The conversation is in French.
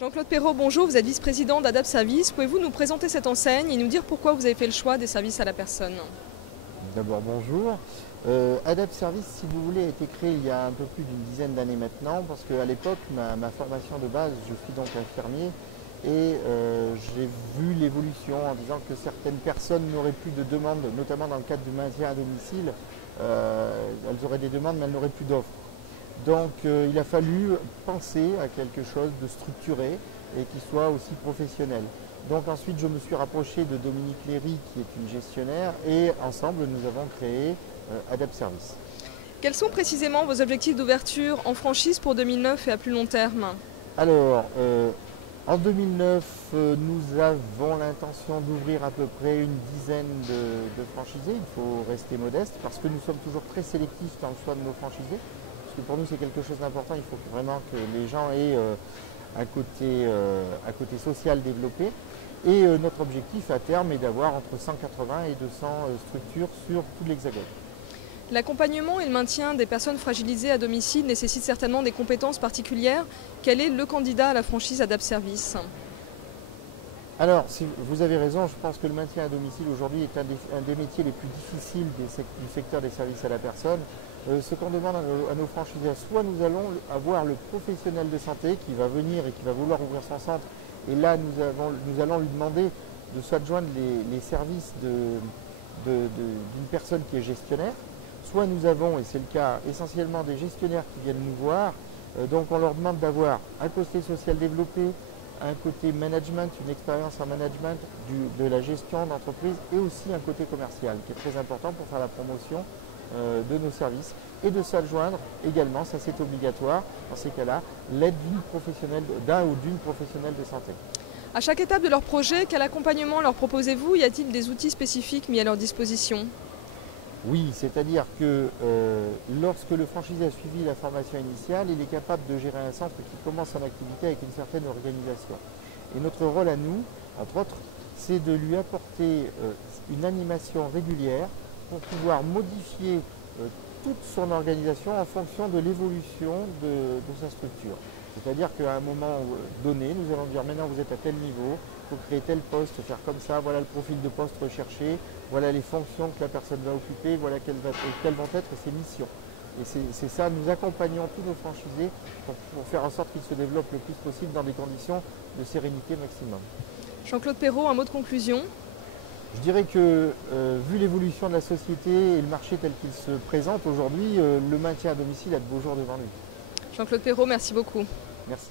Jean-Claude Perrault, bonjour, vous êtes vice-président d'Adapt Service. Pouvez-vous nous présenter cette enseigne et nous dire pourquoi vous avez fait le choix des services à la personne? D'abord bonjour. Adapt Service, si vous voulez, a été créé il y a un peu plus d'une dizaine d'années maintenant, parce qu'à l'époque, ma formation de base, je suis donc infirmier, et j'ai vu l'évolution en disant que certaines personnes n'auraient plus de demandes, notamment dans le cadre du maintien à domicile, elles auraient des demandes mais elles n'auraient plus d'offres. Donc il a fallu penser à quelque chose de structuré et qui soit aussi professionnel. Donc ensuite je me suis rapproché de Dominique Léry qui est une gestionnaire et ensemble nous avons créé Adapt Service. Quels sont précisément vos objectifs d'ouverture en franchise pour 2009 et à plus long terme? Alors en 2009 nous avons l'intention d'ouvrir à peu près une dizaine de franchisés. Il faut rester modeste parce que nous sommes toujours très sélectifs dans le choix de nos franchisés. Parce que pour nous c'est quelque chose d'important, il faut vraiment que les gens aient un côté social développé. Et notre objectif à terme est d'avoir entre 180 et 200 structures sur tout l'Hexagone. L'accompagnement et le maintien des personnes fragilisées à domicile nécessitent certainement des compétences particulières. Quel est le candidat à la franchise Adapt Service? Alors, si vous avez raison, je pense que le maintien à domicile aujourd'hui est un des métiers les plus difficiles du secteur des services à la personne. Ce qu'on demande à nos franchisés, soit nous allons avoir le professionnel de santé qui va venir et qui va vouloir ouvrir son centre, et là nous allons lui demander de s'adjoindre les services d'une personne qui est gestionnaire. Soit nous avons, et c'est le cas essentiellement des gestionnaires qui viennent nous voir, donc on leur demande d'avoir un côté social développé, un côté management, une expérience en management de la gestion d'entreprise et aussi un côté commercial qui est très important pour faire la promotion de nos services et de s'adjoindre également, ça c'est obligatoire dans ces cas-là, l'aide d'un ou d'une professionnelle de santé. À chaque étape de leur projet, quel accompagnement leur proposez-vous? Y a-t-il des outils spécifiques mis à leur disposition? Oui, c'est-à-dire que lorsque le franchisé a suivi la formation initiale, il est capable de gérer un centre qui commence son activité avec une certaine organisation. Et notre rôle à nous, entre autres, c'est de lui apporter une animation régulière pour pouvoir modifier toute son organisation en fonction de l'évolution de sa structure. C'est-à-dire qu'à un moment donné, nous allons dire maintenant vous êtes à tel niveau, il faut créer tel poste, faire comme ça, voilà le profil de poste recherché, voilà les fonctions que la personne va occuper, voilà quelles vont être ses missions. Et c'est ça, nous accompagnons tous nos franchisés pour faire en sorte qu'ils se développent le plus possible dans des conditions de sérénité maximum. Jean-Claude Perrault, un mot de conclusion? Je dirais que vu l'évolution de la société et le marché tel qu'il se présente aujourd'hui, le maintien à domicile a de beaux jours devant lui. Jean-Claude Perrault, merci beaucoup. Merci.